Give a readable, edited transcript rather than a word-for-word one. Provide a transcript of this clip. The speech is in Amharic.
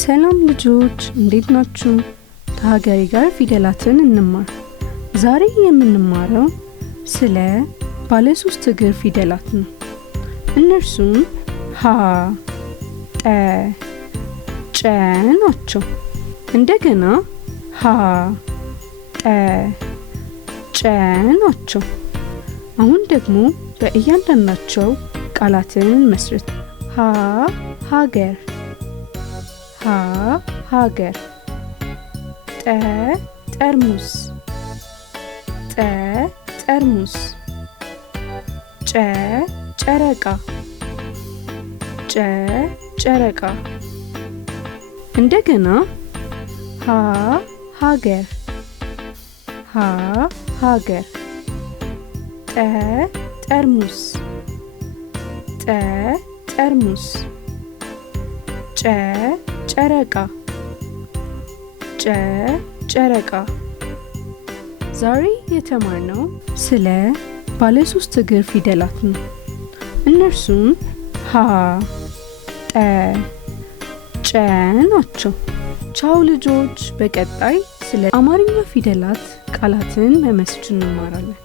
ሰላም ልጆች እንዴት ናችሁ? ከሀገሬ ጋር ፊደላትን እንማር። ዛሬ የምንማረው ስለ ባለ 3 እግር ፊደላት ነው። እነርሱም ሀ፣ ጠ፣ ጨ ናቸው። እንደገና ሀ፣ ጠ፣ ጨ ናቸው። አሁን ደግሞ በእያንዳንዳቸው ቃላትን መስርት። ሀ፣ ሀገር፣ ሀ፣ ሀገር። ጠ፣ ጠርሙስ፣ ጠ፣ ጠርሙስ። ጨ፣ ጨረቃ፣ ጨ፣ ጨረቃ። እንደገና ሀ፣ ሀገር፣ ሀ፣ ሀገር። ጠ፣ ጠርሙስ፣ ጠ፣ ጠርሙስ። ጨ፣ ጨረቃ፣ ጨ፣ ጨረቃ። ዛሬ የተማርነው ስለ ባለ 3 እግር ፊደላት ነው። እነርሱም ሀ፣ ጠ፣ ጨ ናቸው። ቻው ልጆች፣ በቀጣይ ስለ አማርኛ ፊደላት ቃላትን መመስረት እንማራለን።